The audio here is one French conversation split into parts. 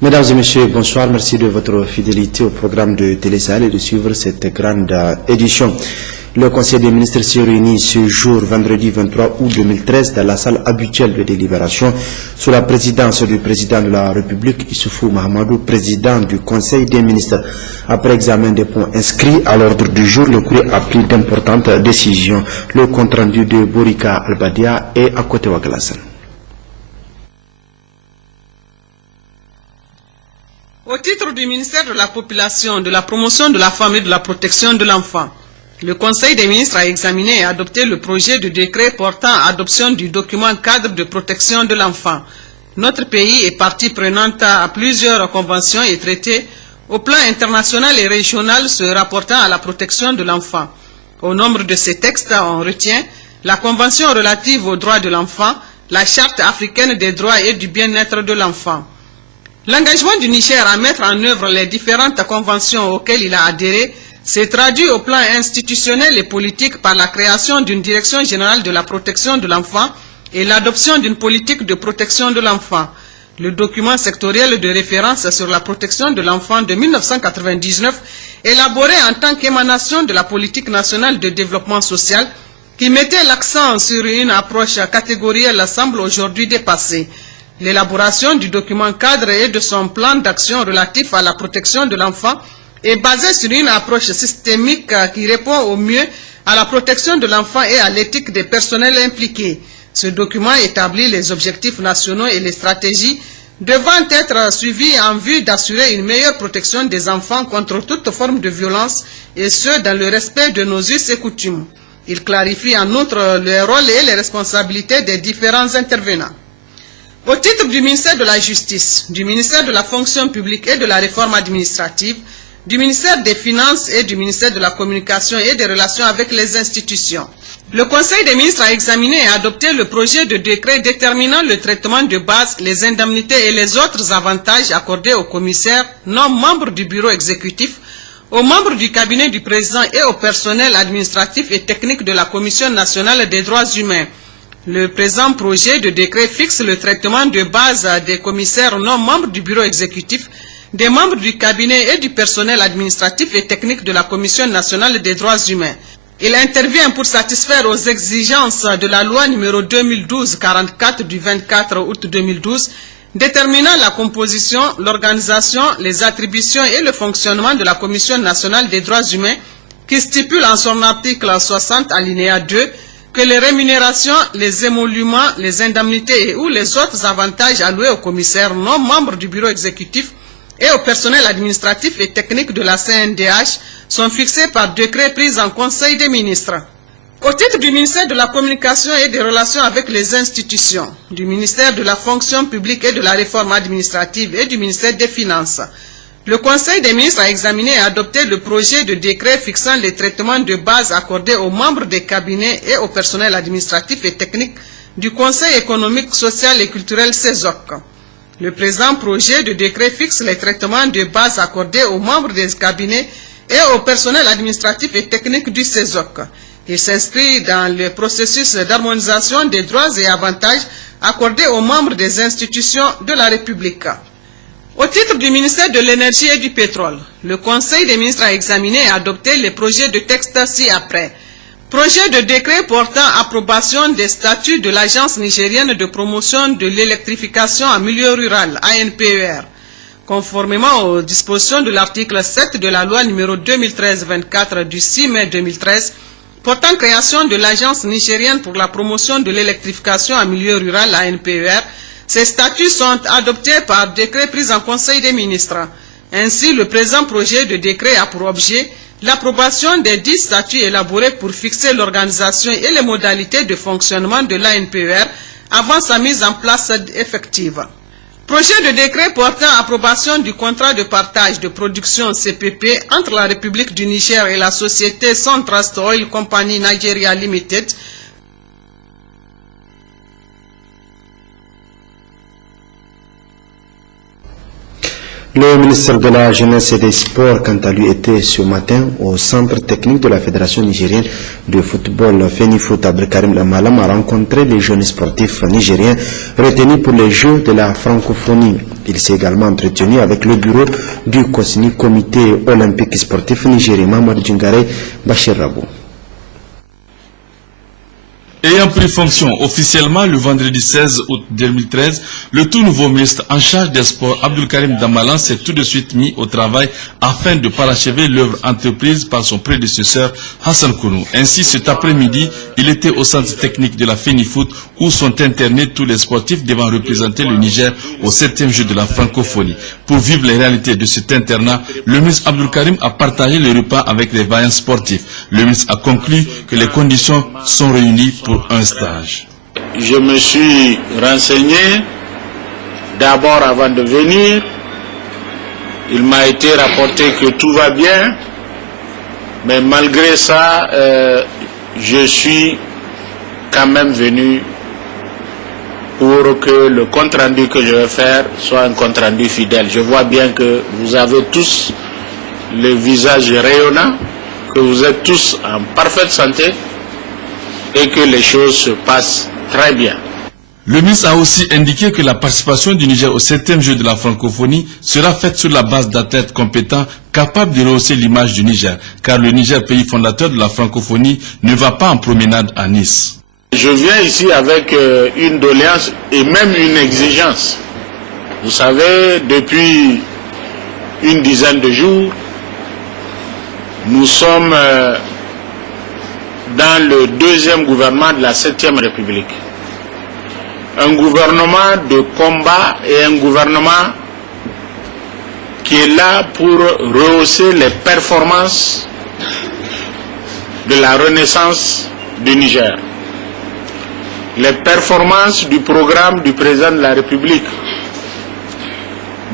Mesdames et messieurs, bonsoir. Merci de votre fidélité au programme de Télé Sahel et de suivre cette grande édition. Le Conseil des ministres s'est réuni ce jour, vendredi 23 août 2013, dans la salle habituelle de délibération, sous la présidence du président de la République, Issoufou Mahamadou, président du Conseil des ministres. Après examen des points inscrits à l'ordre du jour, le courrier a pris d'importantes décisions. Le compte-rendu de Borika Albadia est à côté de Glasan. Au titre du ministère de la Population, de la Promotion de la Femme et de la Protection de l'Enfant, le Conseil des ministres a examiné et adopté le projet de décret portant adoption du document cadre de protection de l'enfant. Notre pays est partie prenante à plusieurs conventions et traités au plan international et régional se rapportant à la protection de l'enfant. Au nombre de ces textes, on retient la Convention relative aux droits de l'enfant, la Charte africaine des droits et du bien-être de l'enfant. L'engagement du Niger à mettre en œuvre les différentes conventions auxquelles il a adhéré s'est traduit au plan institutionnel et politique par la création d'une direction générale de la protection de l'enfant et l'adoption d'une politique de protection de l'enfant. Le document sectoriel de référence sur la protection de l'enfant de 1999, élaboré en tant qu'émanation de la politique nationale de développement social, qui mettait l'accent sur une approche catégorielle, semble aujourd'hui dépassée. L'élaboration du document cadre et de son plan d'action relatif à la protection de l'enfant est basée sur une approche systémique qui répond au mieux à la protection de l'enfant et à l'éthique des personnels impliqués. Ce document établit les objectifs nationaux et les stratégies devant être suivis en vue d'assurer une meilleure protection des enfants contre toute forme de violence et ce, dans le respect de nos us et coutumes. Il clarifie en outre les rôles et les responsabilités des différents intervenants. Au titre du ministère de la Justice, du ministère de la Fonction publique et de la Réforme administrative, du ministère des Finances et du ministère de la Communication et des Relations avec les institutions, le Conseil des ministres a examiné et adopté le projet de décret déterminant le traitement de base, les indemnités et les autres avantages accordés aux commissaires non membres du bureau exécutif, aux membres du cabinet du président et au personnel administratif et technique de la Commission nationale des droits humains. Le présent projet de décret fixe le traitement de base des commissaires non membres du bureau exécutif, des membres du cabinet et du personnel administratif et technique de la Commission nationale des droits humains. Il intervient pour satisfaire aux exigences de la loi numéro 2012-44 du 24 août 2012, déterminant la composition, l'organisation, les attributions et le fonctionnement de la Commission nationale des droits humains, qui stipule en son article 60 alinéa 2 que les rémunérations, les émoluments, les indemnités et ou les autres avantages alloués aux commissaires non membres du bureau exécutif et au personnel administratif et technique de la CNDH sont fixés par décret pris en Conseil des ministres. Au titre du ministère de la Communication et des Relations avec les institutions, du ministère de la Fonction publique et de la Réforme administrative et du ministère des Finances, le Conseil des ministres a examiné et adopté le projet de décret fixant les traitements de base accordés aux membres des cabinets et au personnel administratif et technique du Conseil économique, social et culturel CESOC. Le présent projet de décret fixe les traitements de base accordés aux membres des cabinets et au personnel administratif et technique du CESOC. Il s'inscrit dans le processus d'harmonisation des droits et avantages accordés aux membres des institutions de la République. Au titre du ministère de l'Énergie et du Pétrole, le Conseil des ministres a examiné et adopté les projets de texte ci-après. Projet de décret portant approbation des statuts de l'Agence nigérienne de promotion de l'électrification en milieu rural, ANPER, conformément aux dispositions de l'article 7 de la loi numéro 2013-24 du 6 mai 2013, portant création de l'Agence nigérienne pour la promotion de l'électrification en milieu rural, ANPER. Ces statuts sont adoptés par décret pris en Conseil des ministres. Ainsi, le présent projet de décret a pour objet l'approbation des 10 statuts élaborés pour fixer l'organisation et les modalités de fonctionnement de l'ANPER avant sa mise en place effective. Projet de décret portant approbation du contrat de partage de production CPP entre la République du Niger et la société SunTrust Oil Company Nigeria Limited. Le ministre de la Jeunesse et des Sports, quant à lui, était ce matin au centre technique de la Fédération nigérienne de football FENIFOOT. Abdelkarim Lamalam a rencontré les jeunes sportifs nigériens retenus pour les Jeux de la francophonie. Il s'est également entretenu avec le bureau du COSNI, Comité olympique sportif nigérien, Mamadou Djingare Bachir Rabou. Ayant pris fonction officiellement le vendredi 16 août 2013, le tout nouveau ministre en charge des sports, Abdulkarim Damalan, s'est tout de suite mis au travail afin de parachever l'œuvre entreprise par son prédécesseur Hassan Kounou. Ainsi, cet après-midi, il était au centre technique de la FENIFOOT où sont internés tous les sportifs devant représenter le Niger au 7e jeu de la francophonie. Pour vivre les réalités de cet internat, le ministre Abdulkarim a partagé le repas avec les vaillants sportifs. Le ministre a conclu que les conditions sont réunies pour un stage. Je me suis renseigné d'abord avant de venir. Il m'a été rapporté que tout va bien, mais malgré ça, je suis quand même venu pour que le compte rendu que je vais faire soit un compte rendu fidèle. Je vois bien que vous avez tous le visage rayonnant, que vous êtes tous en parfaite santé et que les choses se passent très bien. Le ministre a aussi indiqué que la participation du Niger au 7e jeu de la francophonie sera faite sur la base d'athlètes compétents capables de rehausser l'image du Niger, car le Niger, pays fondateur de la francophonie, ne va pas en promenade à Nice. Je viens ici avec une doléance et même une exigence. Vous savez, depuis une dizaine de jours, nous sommes dans le deuxième gouvernement de la 7e République. Un gouvernement de combat et un gouvernement qui est là pour rehausser les performances de la renaissance du Niger. Les performances du programme du président de la République.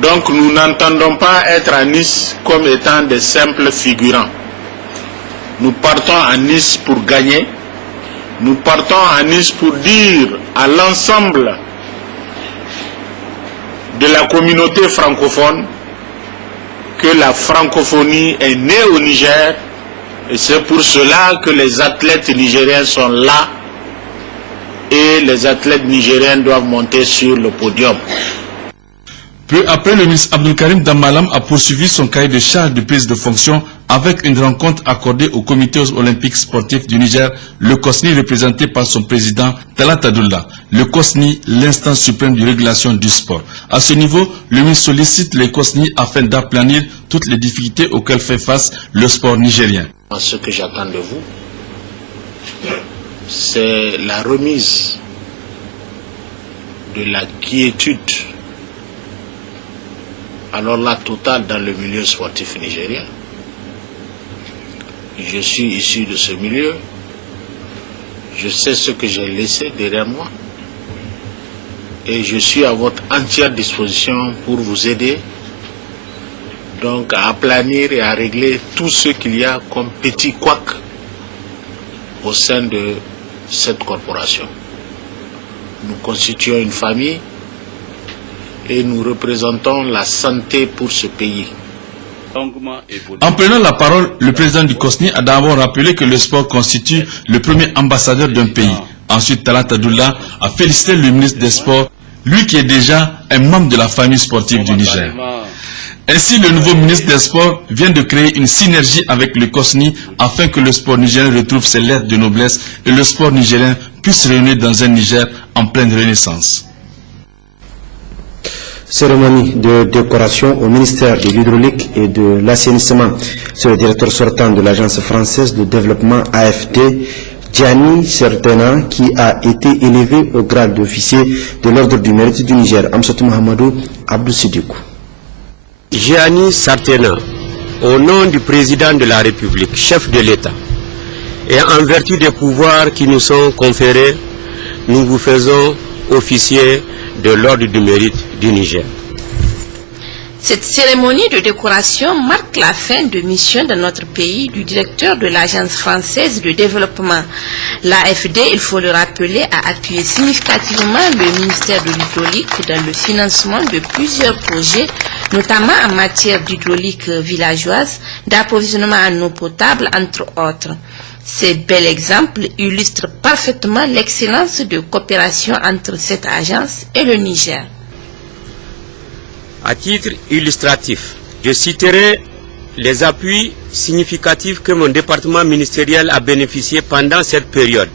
Donc nous n'entendons pas être à Nice comme étant des simples figurants. Nous partons à Nice pour gagner. Nous partons à Nice pour dire à l'ensemble de la communauté francophone que la francophonie est née au Niger et c'est pour cela que les athlètes nigériens sont là et les athlètes nigériens doivent monter sur le podium. Peu après, le ministre Abdulkarim Damalam a poursuivi son cahier de charge de prise de fonction avec une rencontre accordée au Comité olympique sportif du Niger, le COSNI représenté par son président Talat Abdoullah. Le COSNI, l'instance suprême de régulation du sport. À ce niveau, le ministre sollicite les COSNI afin d'aplanir toutes les difficultés auxquelles fait face le sport nigérien. Ce que j'attends de vous, c'est la remise de la quiétude, alors là, totale dans le milieu sportif nigérien. Je suis issu de ce milieu. Je sais ce que j'ai laissé derrière moi. Et je suis à votre entière disposition pour vous aider donc à aplanir et à régler tout ce qu'il y a comme petit couac au sein de cette corporation. Nous constituons une famille et nous représentons la santé pour ce pays. En prenant la parole, le président du COSNI a d'abord rappelé que le sport constitue le premier ambassadeur d'un pays. Ensuite, Talat Abdoullah a félicité le ministre des Sports, lui qui est déjà un membre de la famille sportive du Niger. Ainsi, le nouveau ministre des Sports vient de créer une synergie avec le COSNI afin que le sport nigérien retrouve ses lettres de noblesse et le sport nigérien puisse réunir dans un Niger en pleine renaissance. Cérémonie de décoration au ministère de l'Hydraulique et de l'Assainissement. C'est le directeur sortant de l'Agence française de développement AFD, Gianni Sartena, qui a été élevé au grade d'officier de l'Ordre du Mérite du Niger. Amsatou Mahamadou Abdou Sidikou. Gianni Sartena, au nom du président de la République, chef de l'État, et en vertu des pouvoirs qui nous sont conférés, nous vous faisons officier de l'Ordre du Mérite du Niger. Cette cérémonie de décoration marque la fin de mission dans notre pays du directeur de l'Agence française de développement. L'AFD, il faut le rappeler, a appuyé significativement le ministère de l'Hydraulique dans le financement de plusieurs projets, notamment en matière d'hydraulique villageoise, d'approvisionnement en eau potable, entre autres. Ces bels exemples illustrent parfaitement l'excellence de coopération entre cette agence et le Niger. À titre illustratif, je citerai les appuis significatifs que mon département ministériel a bénéficié pendant cette période.